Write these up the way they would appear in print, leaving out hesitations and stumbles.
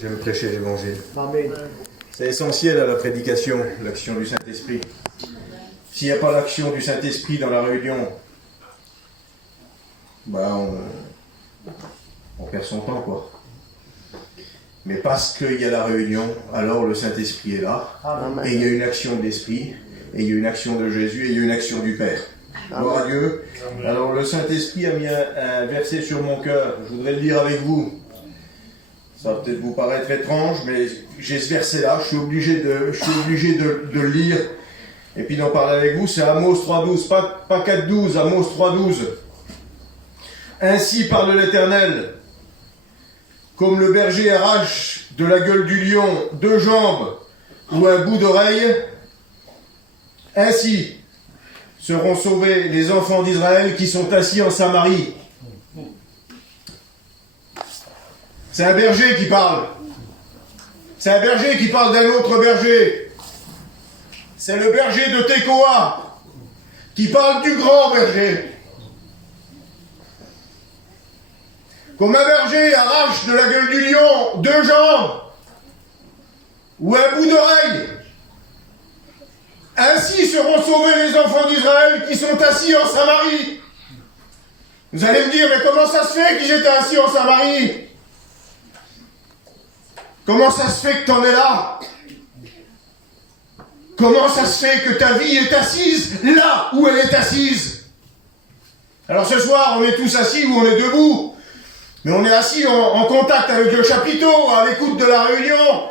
J'aime prêcher l'évangile. Amen. C'est essentiel à la prédication, l'action du Saint-Esprit. S'il n'y a pas l'action du Saint-Esprit dans la réunion, on perd son temps, quoi. Mais parce qu'il y a la réunion, alors le Saint-Esprit est là, Amen. et il y a une action de l'Esprit, et il y a une action de Jésus, et il y a une action du Père. Gloire à Dieu. Alors le Saint-Esprit a mis un verset sur mon cœur, je voudrais le lire avec vous. Ça va peut-être vous paraître étrange, mais j'ai ce verset-là, je suis obligé de le lire, et puis d'en parler avec vous. C'est Amos 3.12, pas 4.12, Amos 3.12. Ainsi parle l'Éternel, comme le berger arrache de la gueule du lion 2 jambes ou un bout d'oreille, ainsi seront sauvés les enfants d'Israël qui sont assis en Samarie. C'est un berger qui parle. C'est un berger qui parle d'un autre berger. C'est le berger de Tekoa qui parle du grand berger. Comme un berger arrache de la gueule du lion 2 jambes ou un bout d'oreille, ainsi seront sauvés les enfants d'Israël qui sont assis en Samarie. Vous allez me dire, mais comment ça se fait qu'ils étaient assis en Samarie? Comment ça se fait que tu en es là? Comment ça se fait que ta vie est assise là où elle est assise? Alors ce soir, on est tous assis ou on est debout, mais on est assis en contact avec le chapiteau, à l'écoute de la réunion.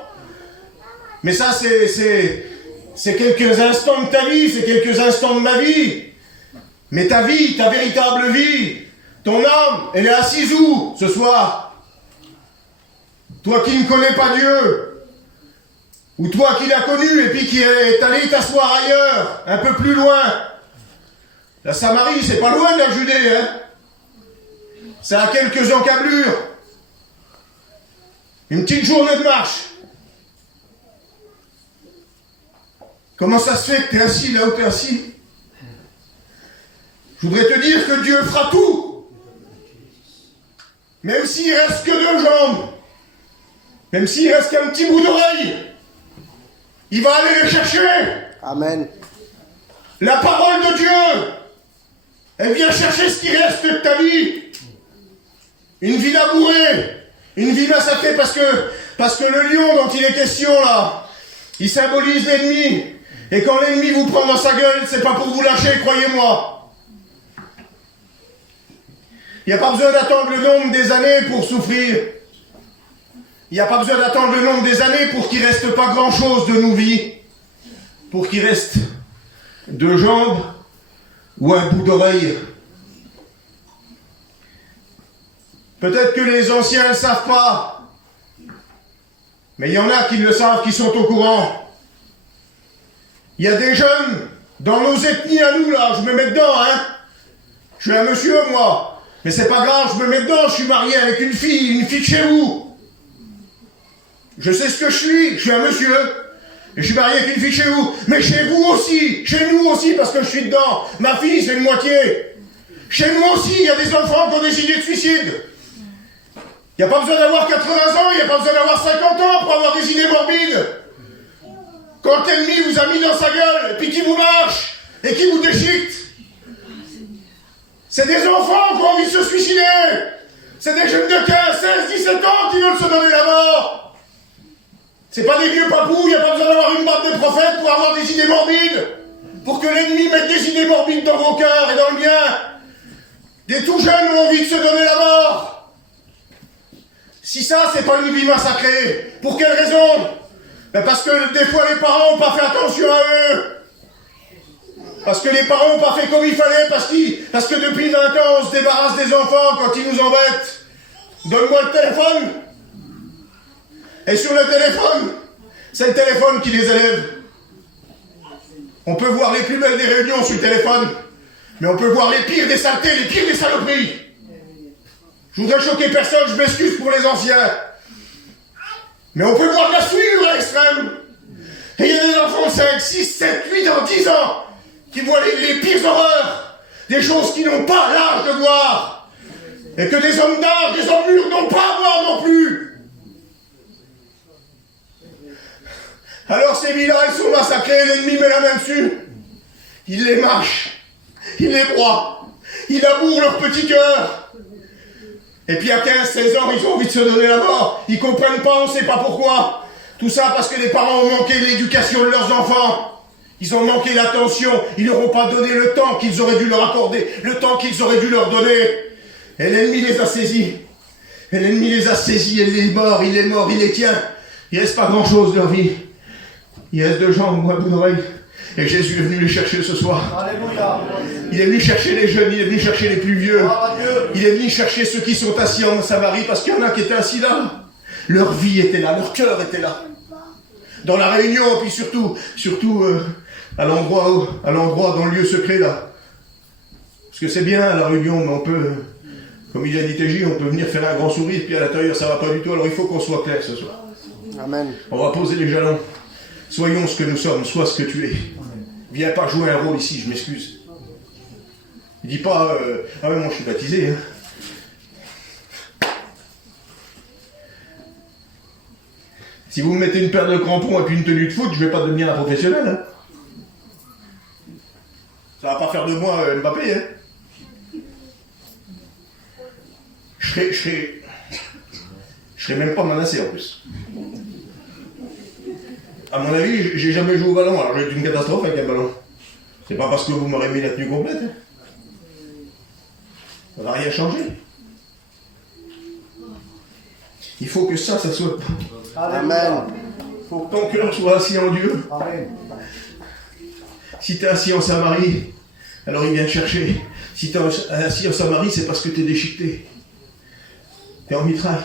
Mais ça, c'est quelques instants de ta vie, c'est quelques instants de ma vie. Mais ta vie, ta véritable vie, ton âme, elle est assise où ce soir? Toi qui ne connais pas Dieu, ou toi qui l'as connu et puis qui est allé t'asseoir ailleurs, un peu plus loin. La Samarie, c'est pas loin de la Judée, hein. C'est à quelques encablures. Une petite journée de marche. Comment ça se fait que tu es assis là où tu es assis? Je voudrais te dire que Dieu fera tout. Même s'il reste que 2 jambes. Même s'il reste qu'un petit bout d'oreille. Il va aller les chercher. Amen. La parole de Dieu, elle vient chercher ce qui reste de ta vie. Une vie labourée, une vie massacrée, parce que le lion dont il est question là, il symbolise l'ennemi. Et quand l'ennemi vous prend dans sa gueule, c'est pas pour vous lâcher, croyez-moi. Il n'y a pas besoin d'attendre le nombre des années pour souffrir. Il n'y a pas besoin d'attendre le nombre des années pour qu'il ne reste pas grand-chose de nos vies. Pour qu'il reste 2 jambes ou un bout d'oreille. Peut-être que les anciens ne le savent pas. Mais il y en a qui le savent, qui sont au courant. Il y a des jeunes, dans nos ethnies à nous, là, je me mets dedans, hein. Je suis un monsieur, moi. Mais c'est pas grave, je me mets dedans, je suis marié avec une fille de chez vous. Je sais ce que je suis un monsieur. Et je suis marié avec une fille chez vous. Mais chez vous aussi, chez nous aussi, parce que je suis dedans. Ma fille, c'est une moitié. Chez nous aussi, il y a des enfants qui ont des idées de suicide. Il n'y a pas besoin d'avoir 80 ans, il n'y a pas besoin d'avoir 50 ans pour avoir des idées morbides. Quand l'ennemi vous a mis dans sa gueule, et puis qui vous marche, et qui vous déchiquette, c'est des enfants qui ont envie de se suicider. C'est des jeunes de 15, 16, 17 ans qui veulent se donner la mort. C'est pas des vieux papous, il n'y a pas besoin d'avoir une bande de prophètes pour avoir des idées morbides. Pour que l'ennemi mette des idées morbides dans vos cœurs et dans le mien. Des tout jeunes ont envie de se donner la mort. Si ça, c'est pas une vie massacrée, pour quelle raison? Parce que des fois les parents n'ont pas fait attention à eux. Parce que les parents n'ont pas fait comme il fallait, parce que depuis 20 ans, on se débarrasse des enfants quand ils nous embêtent. Donne-moi le téléphone. Et sur le téléphone, c'est le téléphone qui les élève. On peut voir les plus belles des réunions sur le téléphone, mais on peut voir les pires des saletés, les pires des saloperies. Je voudrais choquer personne, je m'excuse pour les anciens. Mais on peut voir de la souillure à l'extrême. Et il y a des enfants de 5, 6, 7, 8 ans, 10 ans, qui voient les pires horreurs, des choses qu'ils n'ont pas l'âge de voir. Et que des hommes d'âge, des hommes mûrs n'ont pas à voir non plus. Alors ces vies-là, elles sont massacrées, l'ennemi met la main dessus. Il les mâche, il les broie, il aboure leur petit cœur. Et puis à 15-16 ans, ils ont envie de se donner la mort. Ils comprennent pas, on sait pas pourquoi. Tout ça parce que les parents ont manqué l'éducation de leurs enfants. Ils ont manqué l'attention. Ils leur ont pas donné le temps qu'ils auraient dû leur accorder, le temps qu'ils auraient dû leur donner. Et l'ennemi les a saisis. Et l'ennemi les a saisis, il est mort, il les tient. Il reste pas grand-chose de leur vie. Il reste 2 jambes ou un bout d'oreille. Et Jésus est venu les chercher ce soir. Alléluia. Il est venu chercher les jeunes, il est venu chercher les plus vieux. Il est venu chercher ceux qui sont assis en Samarie, parce qu'il y en a qui étaient assis là. Leur vie était là, leur cœur était là. Dans la réunion, puis surtout à l'endroit, dans le lieu secret là. Parce que c'est bien à la réunion, mais on peut, comme il a dit TJ, on peut venir faire un grand sourire, puis à l'intérieur ça va pas du tout. Alors il faut qu'on soit clair ce soir. Amen. On va poser les jalons. Soyons ce que nous sommes, sois ce que tu es. Viens pas jouer un rôle ici, je m'excuse. Il dit pas, ah ouais, moi je suis baptisé. Hein. Si vous me mettez une paire de crampons et puis une tenue de foot, je vais pas devenir un professionnel. Hein. Ça va pas faire de moi Mbappé. Hein. Je serais même pas menacé en plus. À mon avis, j'ai jamais joué au ballon, alors j'ai eu une catastrophe avec un ballon. C'est pas parce que vous m'aurez mis la tenue complète. Hein. Ça va rien changer. Il faut que ça soit... Amen. Il faut que ton cœur soit assis en Dieu. Amen. Si tu es assis en Samarie, alors il vient te chercher. Si tu es assis en Samarie, c'est parce que tu es déchiqueté. Tu es en mitraille.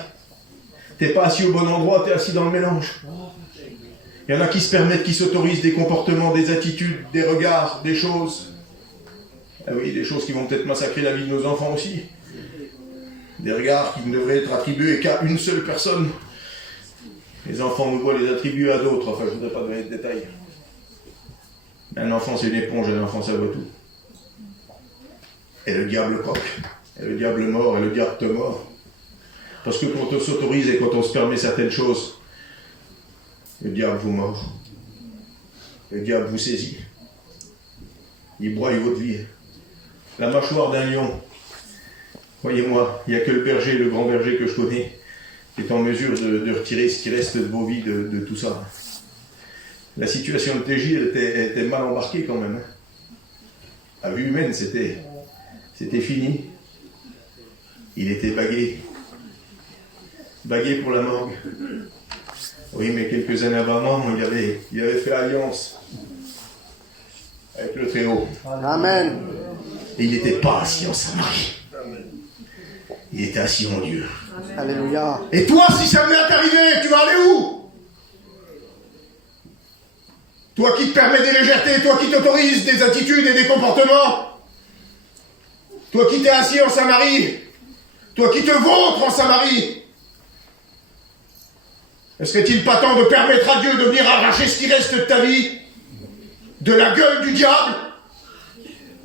Tu n'es pas assis au bon endroit, tu es assis dans le mélange. Il y en a qui se permettent, qui s'autorisent des comportements, des attitudes, des regards, des choses. Ah oui, des choses qui vont peut-être massacrer la vie de nos enfants aussi. Des regards qui ne devraient être attribués qu'à une seule personne. Les enfants nous voient les attribuer à d'autres. Enfin, je ne voudrais pas donner de détails. Un enfant, c'est une éponge, un enfant, ça voit tout. Et le diable coque. Et le diable mord, et le diable te mord. Parce que quand on s'autorise et quand on se permet certaines choses, le diable vous mord. Le diable vous saisit. Il broie votre vie. La mâchoire d'un lion. Croyez-moi, il n'y a que le berger, le grand berger que je connais, qui est en mesure de retirer ce qui reste de vos vies de tout ça. La situation de TJ, elle était mal embarquée quand même. À vue humaine, c'était fini. Il était bagué. Bagué pour la morgue. Oui, mais quelques années avant, il avait fait alliance avec le Très-Haut. Amen. Et il n'était pas assis en Samarie. Il était assis en Dieu. Alléluia. Et toi, si ça venait à t'arriver, tu vas aller où? Toi qui te permets des légèretés, toi qui t'autorises des attitudes et des comportements, toi qui t'es assis en Samarie, toi qui te vautres en Samarie, ne serait-il pas temps de permettre à Dieu de venir arracher ce qui reste de ta vie, de la gueule du diable,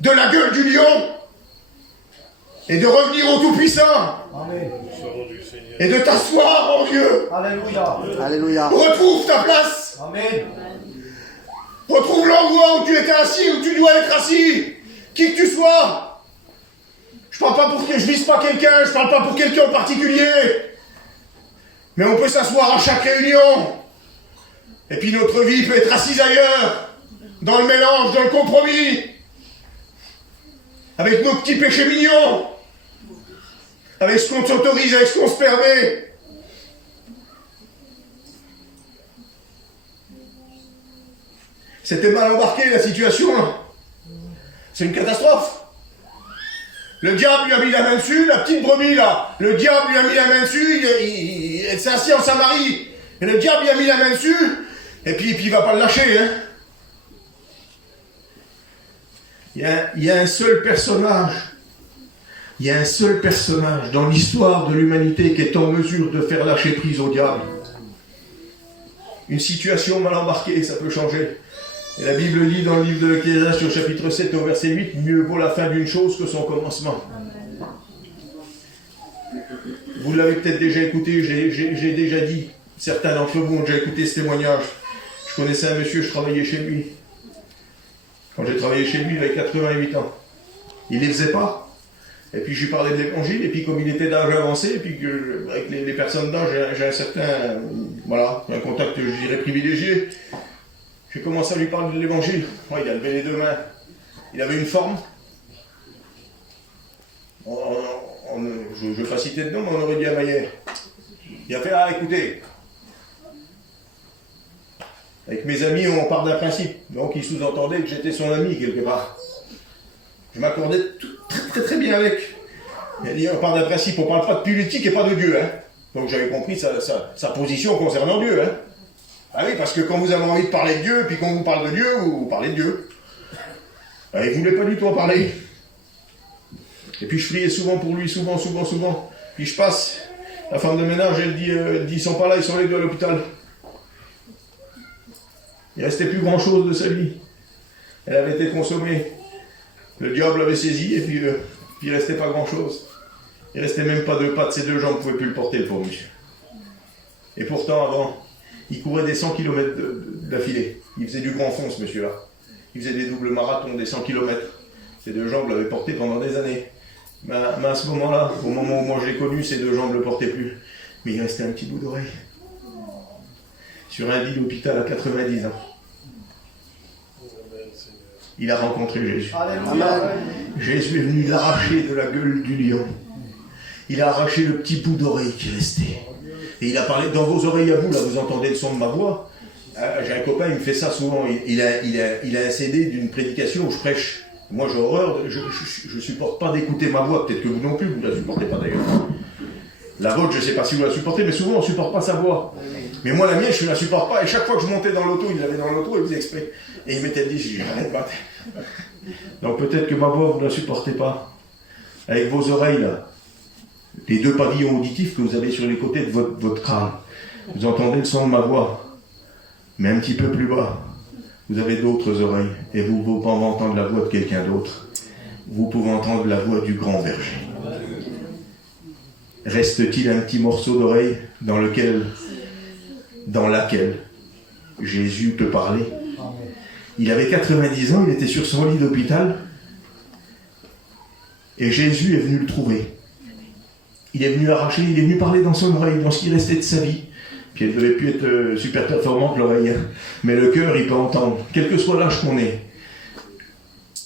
de la gueule du lion, et de revenir au Tout-Puissant. Amen. Et de t'asseoir en Dieu. Alléluia. Alléluia. Retrouve ta place. Amen. Retrouve l'endroit où tu étais assis, où tu dois être assis. Qui que tu sois. Je vise pas quelqu'un, je parle pas pour quelqu'un en particulier. Mais on peut s'asseoir à chaque réunion. Et puis notre vie peut être assise ailleurs. Dans le mélange, dans le compromis. Avec nos petits péchés mignons. Avec ce qu'on s'autorise, avec ce qu'on se permet. C'était mal embarqué la situation là. C'est une catastrophe. Le diable lui a mis la main dessus, la petite brebis là. Le diable lui a mis la main dessus, il s'est assis en Samarie. Et le diable lui a mis la main dessus, et puis il va pas le lâcher. Hein. Il y a un seul personnage. Il y a un seul personnage dans l'histoire de l'humanité qui est en mesure de faire lâcher prise au diable. Une situation mal embarquée, ça peut changer. Et la Bible dit dans le livre de l'Ecclésiaste, au chapitre 7 au verset 8, mieux vaut la fin d'une chose que son commencement. Vous l'avez peut-être déjà écouté, j'ai déjà dit, certains d'entre vous ont déjà écouté ce témoignage. Je connaissais un monsieur, je travaillais chez lui. Quand j'ai travaillé chez lui, il avait 88 ans. Il ne les faisait pas. Et puis je lui parlais de l'évangile, et puis comme il était d'âge avancé, et puis que avec les personnes d'âge, j'ai un certain, voilà, un contact, je dirais, privilégié, j'ai commencé à lui parler de l'évangile. Ouais, il a levé les deux mains. Il avait une forme. Je ne vais pas citer de nom, mais on aurait dit à Maillère. Il a fait, ah écoutez, avec mes amis, on part d'un principe. Donc il sous-entendait que j'étais son ami quelque part. Je m'accordais très bien avec. Il a dit, on part d'un principe, on ne parle pas de politique et pas de Dieu. Hein. Donc j'avais compris sa position concernant Dieu. Hein. Ah oui, parce que quand vous avez envie de parler de Dieu, puis qu'on vous parle de Dieu, vous parlez de Dieu. Ah, il ne voulait pas du tout en parler. Et puis je priais souvent pour lui, souvent. Puis je passe, la femme de ménage, elle dit, ils sont pas là, ils sont les deux à l'hôpital. Il ne restait plus grand-chose de sa vie. Elle avait été consommée. Le diable l'avait saisie, et puis il ne restait pas grand-chose. Il ne restait même pas deux pattes, ses deux jambes ne pouvaient plus le porter, le pauvre monsieur. Et pourtant, avant, il courait des 100 km d'affilée. Il faisait du grand fond, ce monsieur-là. Il faisait des doubles marathons, des 100 km. Ses deux jambes l'avaient porté pendant des années. Mais à ce moment-là, au moment où moi je l'ai connu, ses deux jambes ne le portaient plus. Mais il restait un petit bout d'oreille. Sur un lit d'hôpital à 90 ans. Il a rencontré Jésus. Alléluia. Jésus est venu l'arracher de la gueule du lion. Il a arraché le petit bout d'oreille qui restait. Et il a parlé, dans vos oreilles à vous, là vous entendez le son de ma voix. J'ai un copain, il me fait ça souvent. Il a un CD d'une prédication où je prêche. Moi j'ai horreur, je ne supporte pas d'écouter ma voix. Peut-être que vous non plus, vous ne la supportez pas d'ailleurs. La vôtre, je ne sais pas si vous la supportez, mais souvent on ne supporte pas sa voix. Mais moi la mienne, je ne la supporte pas. Et chaque fois que je montais dans l'auto, il l'avait dans l'auto, il faisait exprès. Et il m'était dit, j'arrête pas. Donc peut-être que ma voix, vous ne la supportez pas. Avec vos oreilles là, les deux pavillons auditifs que vous avez sur les côtés de votre crâne, vous entendez le son de ma voix. Mais un petit peu plus bas, vous avez d'autres oreilles. Et vous ne pouvez pas entendre la voix de quelqu'un d'autre. Vous pouvez entendre la voix du grand berger. Reste-t-il un petit morceau d'oreille dans laquelle Jésus peut parler? Il avait 90 ans, il était sur son lit d'hôpital, et Jésus est venu le trouver. Il est venu arracher, il est venu parler dans son oreille, dans ce qui restait de sa vie. Puis elle ne devait plus être super performante, l'oreille, mais le cœur, il peut entendre, quel que soit l'âge qu'on est.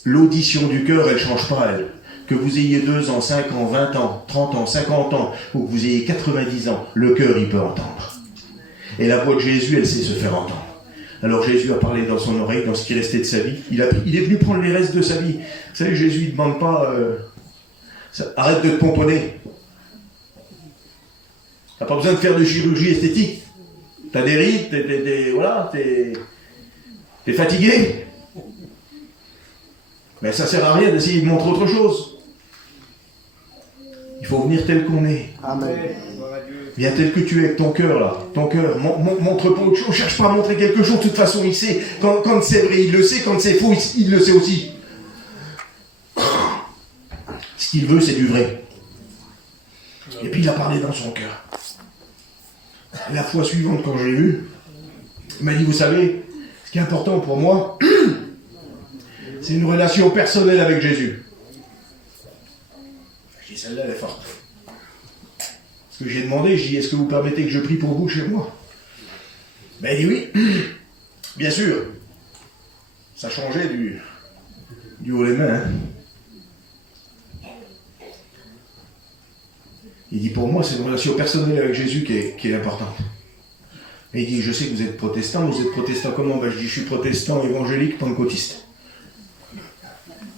L'audition du cœur, elle ne change pas, elle. Que vous ayez 2 ans, 5 ans, 20 ans, 30 ans, 50 ans, ou que vous ayez 90 ans, le cœur, il peut entendre. Et la voix de Jésus, elle sait se faire entendre. Alors Jésus a parlé dans son oreille, dans ce qui restait de sa vie. Il est venu prendre les restes de sa vie. Vous savez, Jésus ne demande pas arrête de te pomponner. Tu n'as pas besoin de faire de chirurgie esthétique. Tu as des rides, t'es fatigué. Mais ça ne sert à rien d'essayer de montrer autre chose. Il faut venir tel qu'on est. Amen. Viens tel que tu es avec ton cœur là. Ton cœur, montre pas autre chose. Ne cherche pas à montrer quelque chose. De toute façon, il sait. Quand c'est vrai, il le sait. Quand c'est faux, il le sait aussi. Ce qu'il veut, c'est du vrai. Et puis il a parlé dans son cœur. La fois suivante, quand je l'ai vu, il m'a dit, vous savez, ce qui est important pour moi, c'est une relation personnelle avec Jésus. Je dis, celle-là, elle est forte. Ce que j'ai demandé, j'ai dit, est-ce que vous permettez que je prie pour vous chez moi? Ben il dit oui, bien sûr. Ça changeait du haut les mains. Hein. Il dit, pour moi, c'est une relation personnelle avec Jésus qui est importante. Et il dit, je sais que vous êtes protestant comment? Ben je dis, je suis protestant, évangélique, pentecôtiste.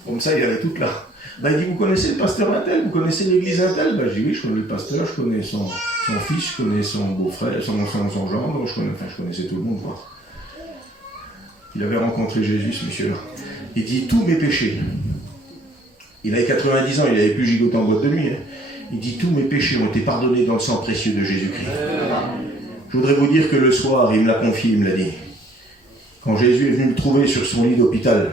Comme ça, il avait tout là. Ben, il dit, vous connaissez le pasteur Intel, vous connaissez l'église Intel? Ben, je dis, oui, je connais le pasteur, je connais son fils, je connais son beau-frère, son gendre, je connaissais tout le monde. Quoi. Il avait rencontré Jésus, ce monsieur-là. Il dit, tous mes péchés. Il avait 90 ans, il n'avait plus gigoté en boîte de nuit. Hein. Il dit, tous mes péchés ont été pardonnés dans le sang précieux de Jésus-Christ. Je voudrais vous dire que le soir, il me l'a confié, il me l'a dit. Quand Jésus est venu le trouver sur son lit d'hôpital,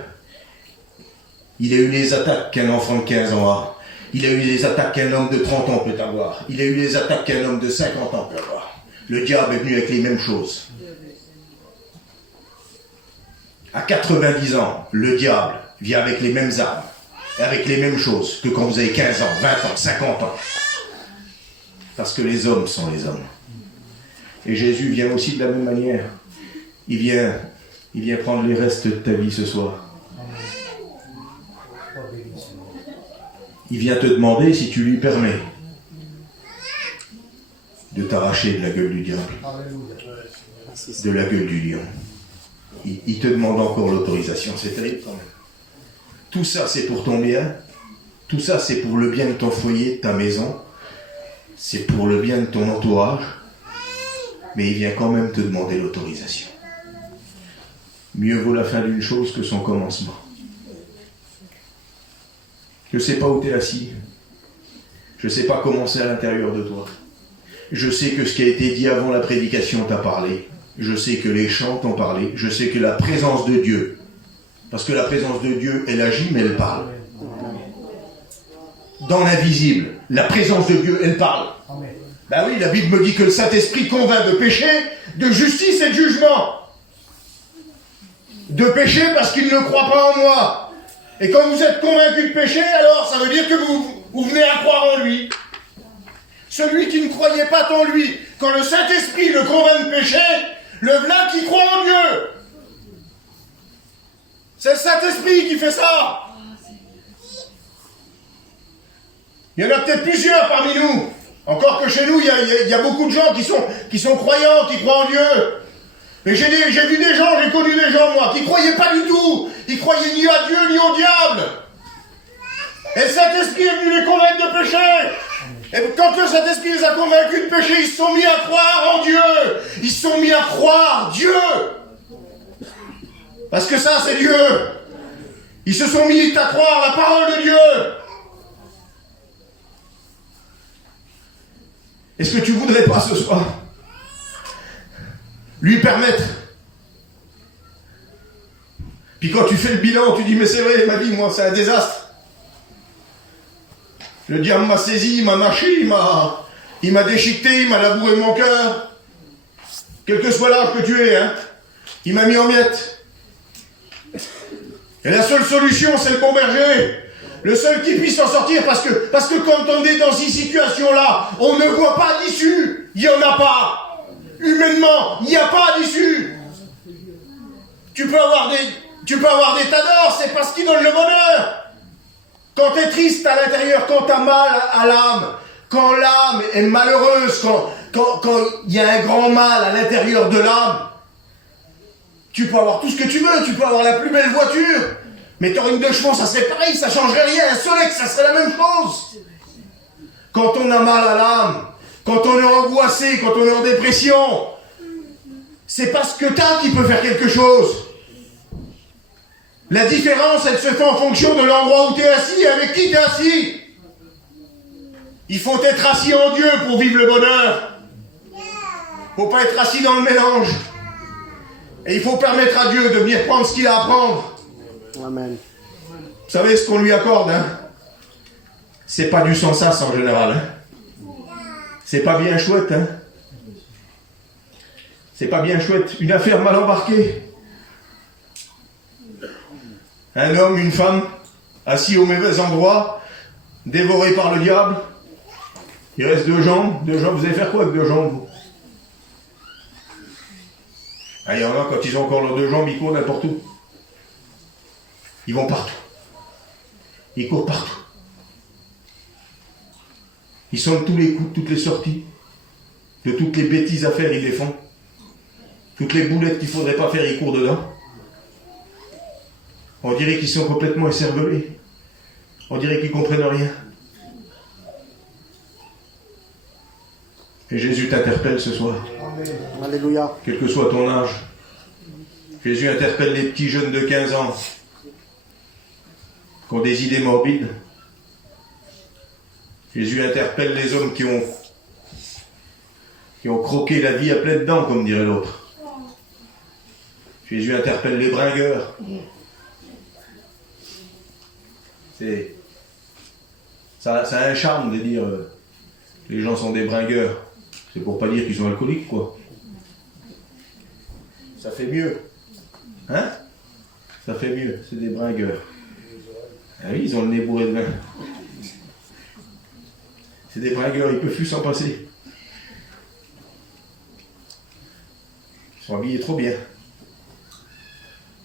il a eu les attaques qu'un enfant de 15 ans a. Il a eu les attaques qu'un homme de 30 ans peut avoir. Il a eu les attaques qu'un homme de 50 ans peut avoir. Le diable est venu avec les mêmes choses. À 90 ans, le diable vient avec les mêmes armes, et avec les mêmes choses que quand vous avez 15 ans, 20 ans, 50 ans. Parce que les hommes sont les hommes. Et Jésus vient aussi de la même manière. Il vient prendre les restes de ta vie ce soir. Il vient te demander si tu lui permets de t'arracher de la gueule du diable, de la gueule du lion. Il te demande encore l'autorisation, c'est terrible quand même. Tout ça c'est pour ton bien, tout ça c'est pour le bien de ton foyer, de ta maison, c'est pour le bien de ton entourage, mais il vient quand même te demander l'autorisation. Mieux vaut la fin d'une chose que son commencement. Je ne sais pas où tu es assis. Je ne sais pas comment c'est à l'intérieur de toi. Je sais que ce qui a été dit avant la prédication t'a parlé. Je sais que les chants t'ont parlé. Je sais que la présence de Dieu, parce que la présence de Dieu, elle agit, mais elle parle. Dans l'invisible, la présence de Dieu, elle parle. Ben oui, la Bible me dit que le Saint-Esprit convainc de péché, de justice et de jugement. De péché parce qu'il ne croit pas en moi. Et quand vous êtes convaincu de péché, alors ça veut dire que vous venez à croire en lui. Celui qui ne croyait pas en lui, quand le Saint-Esprit le convainc de péché, le voilà qui croit en Dieu. C'est le Saint-Esprit qui fait ça. Il y en a peut-être plusieurs parmi nous. Encore que chez nous, il y a beaucoup de gens qui sont croyants, qui croient en Dieu. Mais j'ai vu des gens, j'ai connu des gens, moi, qui ne croyaient pas du tout. Ils croyaient ni à Dieu, ni au diable. Et le Saint-Esprit est venu les convaincre de péché. Et quand le Saint-Esprit les a convaincus de péché, ils se sont mis à croire en Dieu. Ils se sont mis à croire Dieu. Parce que ça, c'est Dieu. Ils se sont mis à croire la parole de Dieu. Est-ce que tu voudrais pas ce soir lui permettre? Puis quand tu fais le bilan, tu dis mais c'est vrai, ma vie, moi, c'est un désastre. Le diable m'a saisi, il m'a mâché, il m'a déchiqueté, il m'a labouré mon cœur. Quel que soit l'âge que tu es, hein, il m'a mis en miettes. Et la seule solution, c'est le bon berger. Le seul qui puisse s'en sortir, parce que quand on est dans ces situations-là, on ne voit pas d'issue. Il n'y en a pas. Humainement, il n'y a pas d'issue. Tu peux avoir des tas d'or, c'est parce qu'il donne le bonheur. Quand tu es triste à l'intérieur, quand tu as mal à l'âme, quand l'âme est malheureuse, quand il y a un grand mal à l'intérieur de l'âme, tu peux avoir tout ce que tu veux, tu peux avoir la plus belle voiture, mais Taurine de chevaux, ça serait pareil, ça changerait rien, un Solex, ça serait la même chose. Quand on a mal à l'âme, quand on est angoissé, quand on est en dépression, c'est parce que t'as qui peut faire quelque chose. La différence, elle se fait en fonction de l'endroit où tu es assis et avec qui tu es assis. Il faut être assis en Dieu pour vivre le bonheur. Il ne faut pas être assis dans le mélange. Et il faut permettre à Dieu de venir prendre ce qu'il a à prendre. Amen. Vous savez ce qu'on lui accorde, hein? C'est pas du sans sas en général, hein? C'est pas bien chouette, hein? C'est pas bien chouette. Une affaire mal embarquée. Un homme, une femme, assis au mauvais endroit, dévoré par le diable. Il reste deux jambes. Vous allez faire quoi avec deux jambes, vous? Ah, il y en a, quand ils ont encore leurs deux jambes, ils courent n'importe où. Ils vont partout. Ils courent partout. Ils sentent tous les coups, toutes les sorties. De toutes les bêtises à faire, ils les font. Toutes les boulettes qu'il ne faudrait pas faire, ils courent dedans. On dirait qu'ils sont complètement écervelés. On dirait qu'ils ne comprennent rien. Et Jésus t'interpelle ce soir. Alléluia. Quel que soit ton âge. Jésus interpelle les petits jeunes de 15 ans qui ont des idées morbides. Jésus interpelle les hommes qui ont croqué la vie à pleines dents, comme dirait l'autre. Jésus interpelle les bringueurs. Ça a un charme de dire les gens sont des bringueurs. C'est pour pas dire qu'ils sont alcooliques, quoi. Ça fait mieux. Hein? Ça fait mieux, c'est des bringueurs. Ah oui, ils ont le nez bourré de vin. C'est des bringueurs, ils ne peuvent plus s'en passer. Ils sont habillés trop bien.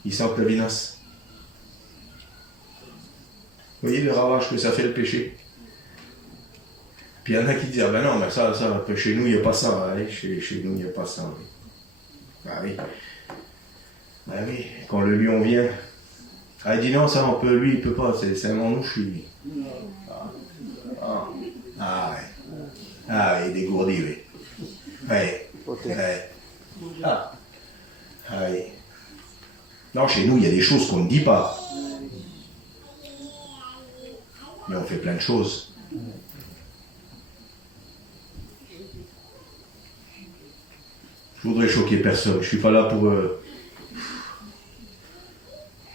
Ils sentent la vinasse. Vous voyez le ravage que ça fait le péché. Puis il y en a qui disent, ah ben non, mais ça, chez nous, il n'y a pas ça. Allez, chez nous, il n'y a pas ça. Oui. Ah oui. Ah oui, quand le lion vient, ah, il dit non, ça, on peut, lui, il peut pas, c'est un manouche, lui. Ah ouais. Ah, il est dégourdi, oui. Ouais. Ouais. Ah. Ah oui. Non, chez nous, il y a des choses qu'on ne dit pas. Mais on fait plein de choses. Je voudrais choquer personne. Je suis pas là pour.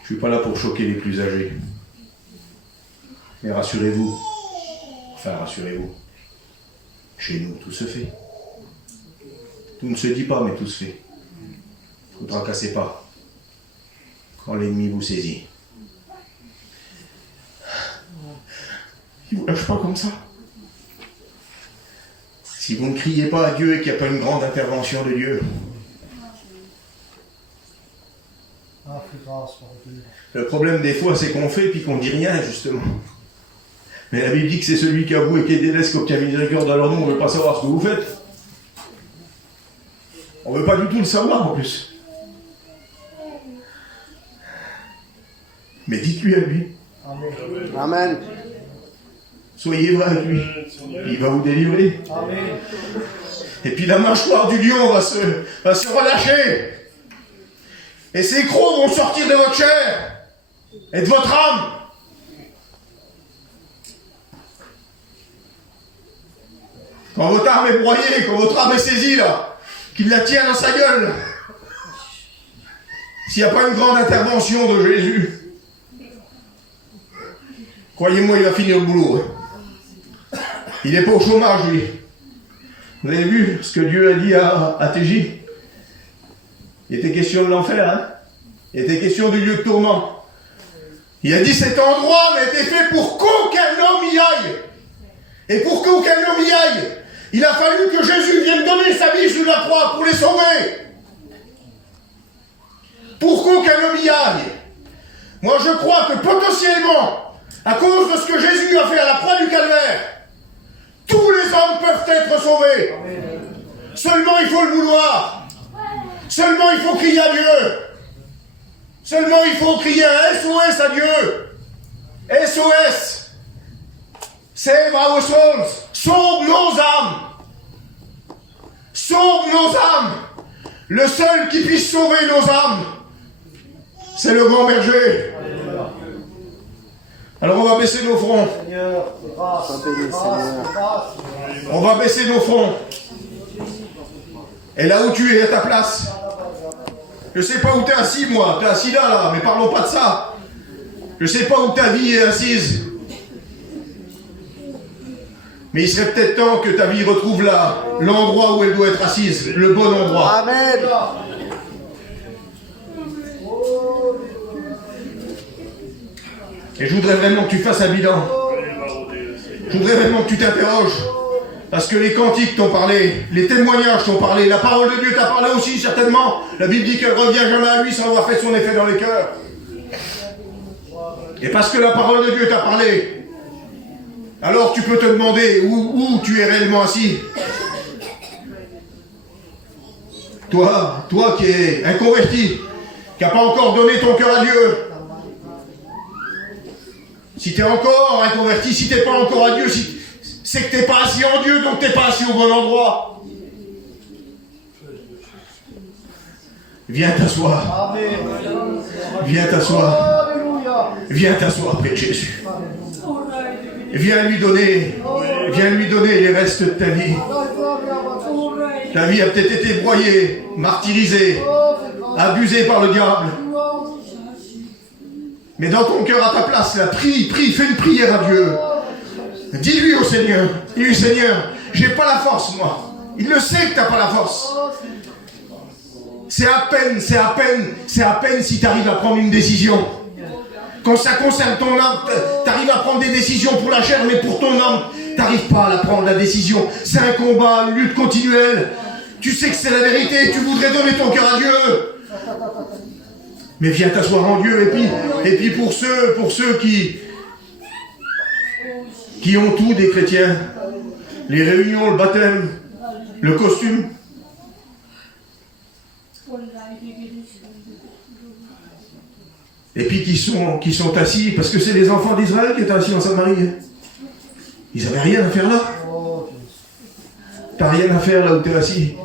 Je suis pas là pour choquer les plus âgés. Mais rassurez-vous. Enfin, rassurez-vous. Chez nous, tout se fait. Tout ne se dit pas, mais tout se fait. Ne vous tracassez pas. Quand l'ennemi vous saisit. Il ne vous lâche pas comme ça. Si vous ne criez pas à Dieu et qu'il n'y a pas une grande intervention de Dieu. Le problème des fois, c'est qu'on fait puis qu'on ne dit rien, justement. Mais la Bible dit que c'est celui qui avoue et qui délaisse qui obtient miséricorde. Alors nous, on ne veut pas savoir ce que vous faites. On ne veut pas du tout le savoir, en plus. Mais dites-lui à lui. Amen. Soyez vrai avec lui. Il va vous délivrer. Amen. Et puis la mâchoire du lion va se relâcher. Et ces crocs vont sortir de votre chair et de votre âme. Quand votre âme est broyée, quand votre âme est saisie, là, qu'il la tient dans sa gueule. S'il n'y a pas une grande intervention de Jésus, croyez-moi, il va finir le boulot. Hein. Il n'est pas au chômage, lui. Vous avez vu ce que Dieu a dit à TJ? Il était question de l'enfer, hein? Il était question du lieu de tourment. Il a dit cet endroit n'a été fait pour qu'aucun homme y aille. Et pour qu'aucun homme y aille, il a fallu que Jésus vienne donner sa vie sur la croix pour les sauver. Pour qu'aucun homme y aille. Moi je crois que potentiellement, à cause de ce que Jésus a fait à la croix du Calvaire, tous les hommes peuvent être sauvés. Amen. Seulement il faut le vouloir. Seulement il faut crier à Dieu. Seulement il faut crier un SOS à Dieu. SOS. Save our souls. Sauve nos âmes. Sauve nos âmes. Le seul qui puisse sauver nos âmes, c'est le grand berger. Alors on va baisser nos fronts. On va baisser nos fronts. Et là où tu es à ta place, je ne sais pas où tu es assis, moi. Tu es assis là, mais parlons pas de ça. Je ne sais pas où ta vie est assise. Mais il serait peut-être temps que ta vie retrouve là, l'endroit où elle doit être assise, le bon endroit. Amen. Et je voudrais vraiment que tu fasses un bilan. Je voudrais vraiment que tu t'interroges. Parce que les cantiques t'ont parlé, les témoignages t'ont parlé, la parole de Dieu t'a parlé aussi, certainement. La Bible dit qu'elle ne revient jamais à lui sans avoir fait son effet dans les cœurs. Et parce que la parole de Dieu t'a parlé, alors tu peux te demander où tu es réellement assis. Toi qui es inconverti, qui n'a pas encore donné ton cœur à Dieu. Si tu es encore inconverti, si tu n'es pas encore à Dieu, c'est que tu n'es pas assis en Dieu, donc tu n'es pas assis au bon endroit. Viens t'asseoir. Viens t'asseoir. Viens t'asseoir près de Jésus. Viens lui donner les restes de ta vie. Ta vie a peut-être été broyée, martyrisée, abusée par le diable. Mais dans ton cœur, à ta place, là, prie, fais une prière à Dieu. Dis-lui au Seigneur, dis-lui Seigneur, j'ai pas la force moi. Il le sait que t'as pas la force. c'est à peine si tu arrives à prendre une décision. Quand ça concerne ton âme, tu arrives à prendre des décisions pour la chair, mais pour ton âme, tu n'arrives pas à la prendre, la décision. C'est un combat, une lutte continuelle. Tu sais que c'est la vérité, tu voudrais donner ton cœur à Dieu. Mais viens t'asseoir en Dieu. Et puis pour ceux qui ont tout des chrétiens, les réunions, le baptême, le costume, et puis qui sont assis, parce que c'est les enfants d'Israël qui étaient assis en Samarie. Ils n'avaient rien à faire là. T'as rien à faire là où tu es assis.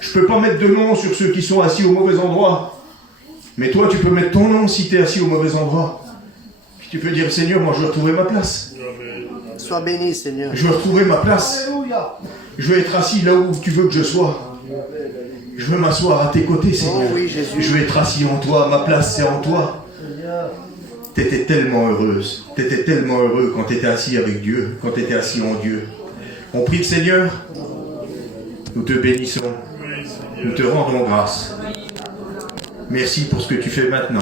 Je ne peux pas mettre de nom sur ceux qui sont assis au mauvais endroit. Mais toi, tu peux mettre ton nom si tu es assis au mauvais endroit. Puis tu peux dire, Seigneur, moi je veux retrouver ma place. Sois béni, Seigneur. Je veux retrouver ma place. Je veux être assis là où tu veux que je sois. Je veux m'asseoir à tes côtés, Seigneur. Oh oui, Jésus. Je veux être assis en toi. Ma place, c'est en toi. Tu étais tellement heureuse. Tu étais tellement heureux quand tu étais assis avec Dieu, quand tu étais assis en Dieu. On prie le Seigneur. Nous te bénissons. Nous te rendons grâce. Merci pour ce que tu fais maintenant.